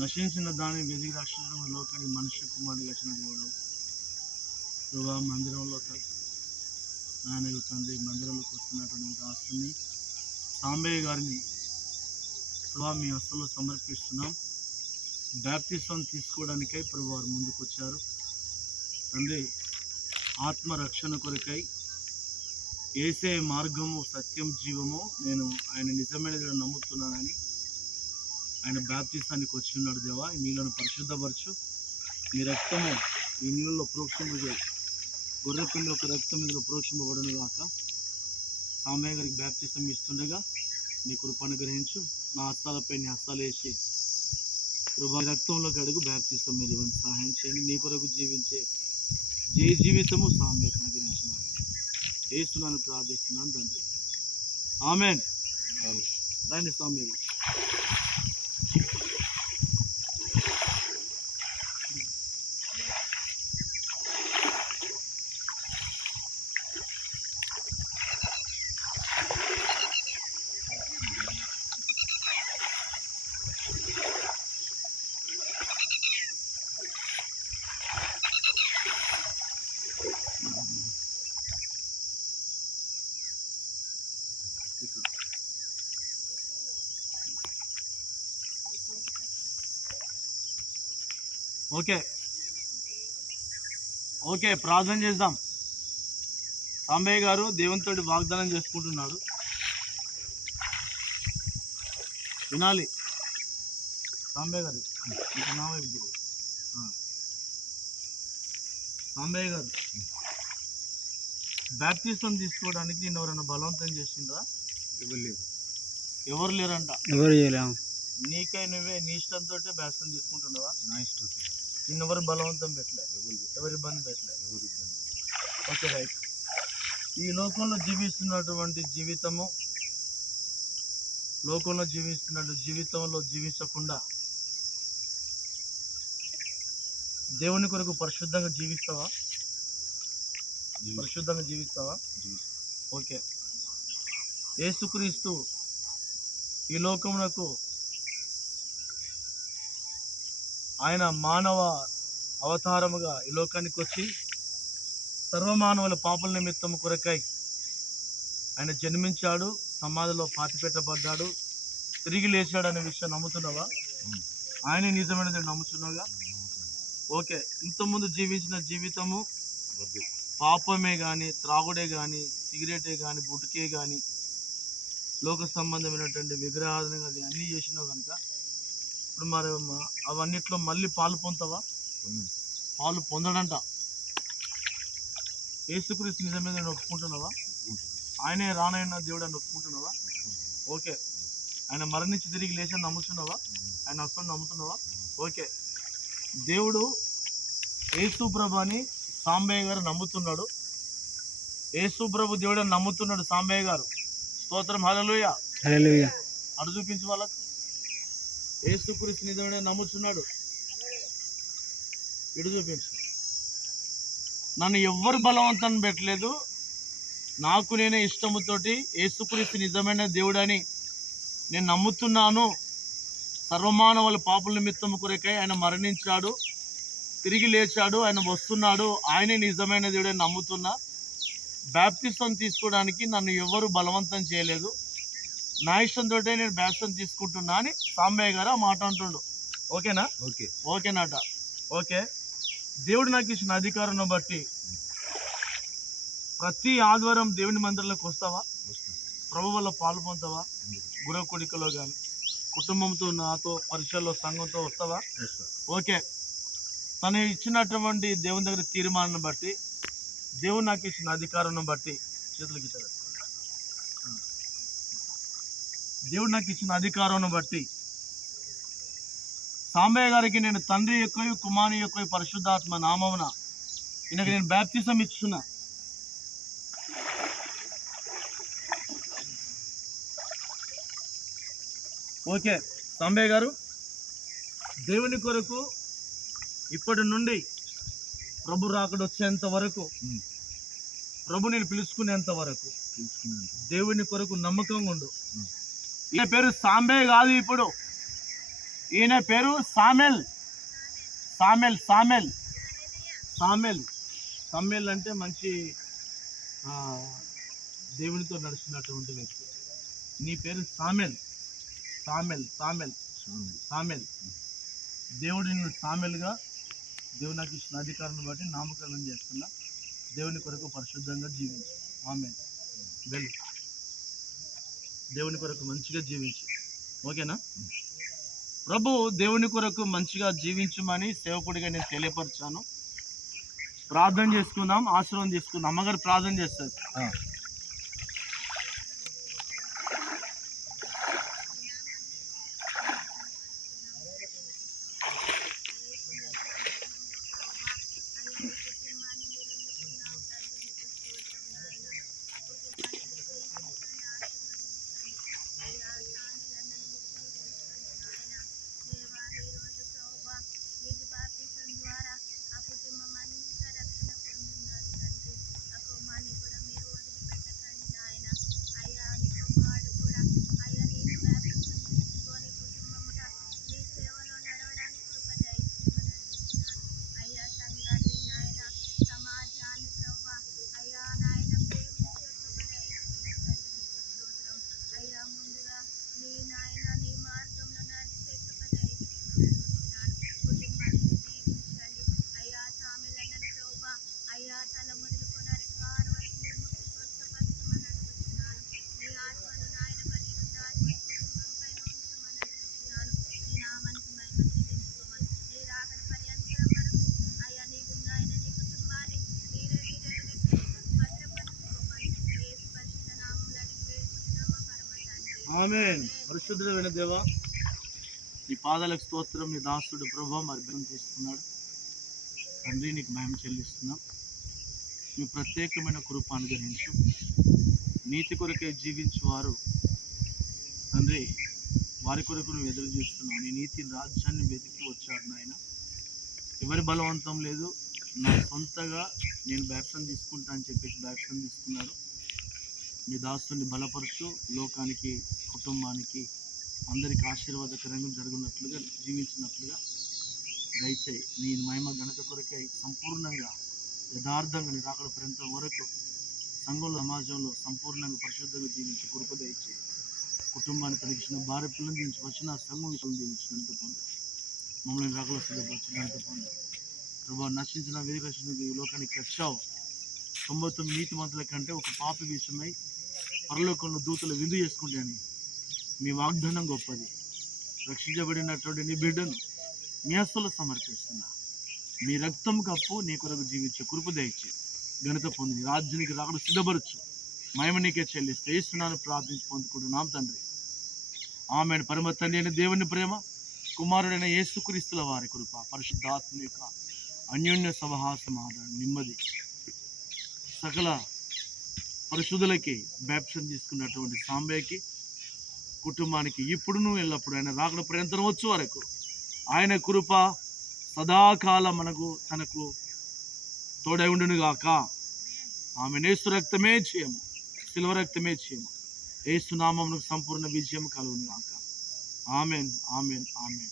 నశించిన దాన్ని వెదిగి రక్షించడం లోకానికి మనుష్య కుమారుడు వచ్చిన దేవుడు ప్రభా మందిరంలో ఆయన తండ్రి మందిరంలోకి వస్తున్నటువంటి దాసుని సాంబయ్య గారిని ప్రభా మీ హస్తంలో సమర్పిస్తున్నాం. బ్యాప్టిజం తీసుకోవడానికై ప్రభు వారు ముందుకు వచ్చారు తండ్రి. ఆత్మరక్షణ కొరకై ఏసే మార్గము సత్యం జీవము నేను ఆయన నిజమైనదిగా నమ్ముతున్నానని ఆయన బ్యాప్టిజానికి వచ్చి ఉన్నాడు. దేవా, ఈ నీళ్ళను పరిశుద్ధపరచు. మీ రక్తము ఈ నీళ్ళలో ప్రోక్షింపజే. గొర్రెపిల్ల యొక్క రక్తం ఇందులో ప్రోక్షింపబడును గాక. సాంబయ్య గారికి బ్యాప్టిజం ఇస్తుండగా నీ కృపను గ్రహించు. నా హస్తాలపై నీ హస్తాలు వేసి ప్రభా రక్తంలోకి అడుగు బ్యాప్టిజం మీరు ఇవ్వండి, సహాయం చేయండి. నీ కొరకు జీవించే జీవితము సాంబయ్యకు అనుగ్రహించినాను. యేసునామమున ప్రార్థిస్తున్నాను తండ్రి, ఆమేన్. రండి సాంబయ్య. ఓకే ప్రార్థన చేద్దాం. సాంబయ్య గారు దేవునితో వాగ్దానం చేసుకుంటున్నాడు, వినాలి. సాంబయ్య గారు సాంబయ్య గారు బ్యాప్టిజం తీసుకోవడానికి నేను ఎవరైనా బలవంతం చేసిండ్రా? ఎవరు లేరంట. ఎవరు చేయలేము. నీకై నువ్వే నీ ఇష్టంతో బ్యాప్టిజం తీసుకుంటున్నావా? నా ఇష్టం. నిన్నెవరు బలవంతం పెట్టలేదు, ఎవరు ఇబ్బంది పెట్టలేదు. Okay right. ఈ లోకంలో జీవిస్తున్నటువంటి జీవితంలో జీవించకుండా దేవుని కొరకు పరిశుద్ధంగా జీవిస్తావా? ఓకే. యేసుక్రీస్తు ఈ లోకమునకు ఆయన మానవ అవతారముగా ఈ లోకానికి వచ్చి సర్వమానవుల పాపల నిమిత్తము కొరకై ఆయన జన్మించాడు, సమాధిలో పాతిపెట్టబడ్డాడు, తిరిగి లేచాడు అనే విషయం నమ్ముతున్నావా? ఆయన నిజమైనది నమ్ముతున్నావుగా? ఓకే. ఇంతకుముందు జీవించిన జీవితము పాపమే కానీ, త్రాగుడే కానీ, సిగరెటే కానీ, గుట్కే కానీ, లోక సంబంధమైనటువంటి విగ్రహారాధన కానీ అన్నీ చేసినావు కనుక ఇప్పుడు మరి అవన్నిట్లో మళ్ళీ పాలు పొందుతావా? పాలు పొందడంట. యేసుక్రీస్తు నిజమే ఒప్పుకుంటున్నావా? ఆయనే రానైన దేవుడు అని ఒప్పుకుంటున్నావా? ఓకే. ఆయన మరణించి తిరిగి లేచని నమ్ముతున్నావా? ఆయన అసలు నమ్ముతున్నావా? ఓకే. దేవుడు యేసు ప్రభు అని సాంబయ్య గారు నమ్ముతున్నాడు. యేసు ప్రభు దేవుడు అని నమ్ముతున్నాడు సాంబయ్య గారు. స్తోత్రం, హల్లెలూయా. అడు చూపించు వాళ్ళకు. యేసుక్రీస్తు నిజమే నమ్ముతున్నాడు. ఇడు చూపించు. నన్ను ఎవ్వరు బలవంతం పెట్టలేదు, నాకు నేనే ఇష్టముతోటి యేసుక్రీస్తు నిజమైన దేవుడని నేను నమ్ముతున్నాను. సర్వమానవుల పాపల నిమిత్తము కొరకై ఆయన మరణించాడు, తిరిగి లేచాడు, ఆయన వస్తున్నాడు, ఆయనే నిజమైన దేవుడని నమ్ముతున్నా. బ్యాప్టిజం తీసుకోవడానికి నన్ను ఎవరు బలవంతం చేయలేదు, నా ఇష్టంతో నేను బ్యాప్టిజం తీసుకుంటున్నా అని సాంబయ్య గారు ఆ మాట అంటుండు. ఓకేనా? ఓకేనాట. ఓకే. దేవుడు నాకు ఇచ్చిన అధికారం బట్టి ప్రతి ఆదివారం దేవుని మందిరంలోకి వస్తావా? ప్రభు వల్ల పాలు పొందుతావా? గుర కొడికలో కానీ కుటుంబంతో, నాతో, పరిచయంలో, సంఘంతో వస్తావా? ఓకే. తను ఇచ్చినటువంటి దేవుని దగ్గర తీర్మానాన్ని బట్టి, దేవుడు నాకు ఇచ్చిన అధికారం బట్టి, చేతులకి ఇచ్చారు, దేవుడు నాకు ఇచ్చిన అధికారం బట్టి సాంబయ్య గారికి నేను తండ్రి యొక్క కుమారుని యొక్క పరిశుద్ధాత్మ నామమున ఈయనకి నేను బ్యాప్టిజం ఇస్తున్నా. ఓకే. సాంబయ్య గారు దేవుని కొరకు ఇప్పటి నుండి ప్రభు రాకడ వచ్చేంత వరకు, ప్రభు నేను పిలుచుకునేంత వరకు దేవుని కొరకు నమ్మకంగా ఉండు. ఈయన పేరు సాంబయ్య కాదు, ఇప్పుడు ఈయన పేరు సామెల్. సామెల్ సామెల్ సామెల్ సామెల్ అంటే మంచి దేవునితో నడుస్తున్నటువంటి వ్యక్తి. నీ పేరు సామెల్. సామెల్ సామెల్ సామెల్. దేవుడు నిన్ను సామెల్గా దేవుడు నాకు ఇచ్చిన అధికారాన్ని బట్టి నామకరణం చేస్తున్నా. దేవుని కొరకు పరిశుద్ధంగా జీవించు. ఆమేన్. వెళ్ళు, దేవుని కొరకు మంచిగా జీవించు. ఓకేనా? ప్రభు దేవుని కొరకు మంచిగా జీవించమని సేవకుడిగా నేను తెలియపరిచాను. ప్రార్థన చేసుకుందాం, ఆశీర్వాదం చేసుకుందాం. అమ్మగారు ప్రార్థన చేస్తారు. ఆమేన్. పరిశుద్ధుడైన దేవా, నీ పాదాలకు స్తోత్రం. నీ దాసుడు ప్రభు మరి బలం తీసుకున్నాడు తండ్రి, నీకు మహిమ చెల్లిస్తున్నాం. నీ ప్రత్యేకమైన కృప అనుగ్రహించు. నీతి కొరకే జీవించేవారు తండ్రి, వారి కొరకు నువ్వు ఎదురు చూస్తున్నావు. నీ నీతి రాజ్యాన్ని వెతికి వచ్చాడు నాయన. ఎవరి బలవంతం లేదు, నా సొంతగా నేను బ్యాప్టిజం తీసుకుంటా అని చెప్పేసి బ్యాప్టిజం తీసుకున్నాడు. నీ దాసుని బలపరుచు, లోకానికి కుటుంబానికి అందరికి ఆశీర్వాదకరంగా జరుగునట్లుగా జీవించినట్లుగా దయచేయి. నీ మహిమ ఘనత కొరకై సంపూర్ణంగా యథార్థంగా నీ రాకడ పర్యంతం వరకు సంఘంలో సమాజంలో సంపూర్ణంగా పరిశుద్ధంగా జీవించి కృప దయచేయి. కుటుంబాన్ని కలిగించిన భార్య పిల్లలు దీవించి వచ్చిన సంఘం విషయం దీవించినంత పొంది మమ్మల్ని రాకలో సిద్ధపరిచినంత పొంది ప్రభావ నశించిన వేది రక్షణ ఈ లోకానికి వచ్చావు. 99 నీతి మంతుల కంటే ఒక పాపి విషయమై పరలోకంలో దూతలు విందు చేసుకుంటాను. మీ వాగ్దానం గొప్పది. రక్షించబడినటువంటి నీ బిడ్డను మీ హస్తులు సమర్పిస్తున్నా. మీ రక్తం కప్పు నీ కొరకు జీవించే కృప దయచి ఘనత పొంది రాజ్యానికి రాకడ సిద్ధపరచు. మహిమ నీకే చెల్లిస్తే ఇస్తున్నాను ప్రార్థించి పొందుకుంటున్నాం తండ్రి. ఆమెను పరమ తండ్రి అయిన దేవుని ప్రేమ, కుమారుడైన యేసుక్రీస్తుల వారి కృప, పరిశుద్ధాత్మ యొక్క అన్యోన్య సహవాసం, నెమ్మది సకల పరిశుద్ధులకి బ్యాప్టిజం తీసుకున్నటువంటి సాంబయ్యకి కుటుంబానికి ఇప్పుడును ఎల్లప్పుడు ఆయన రాకడ పర్యంతం వచ్చు వరకు ఆయన కృప సదాకాలం తనకు తోడై ఉండును గాక. ఆమె యేసు రక్తమే చేయము, శిలువ రక్తమే చేయము. యేసు నామమునకు సంపూర్ణ విజయం కలుగును గాక. Amen amen amen.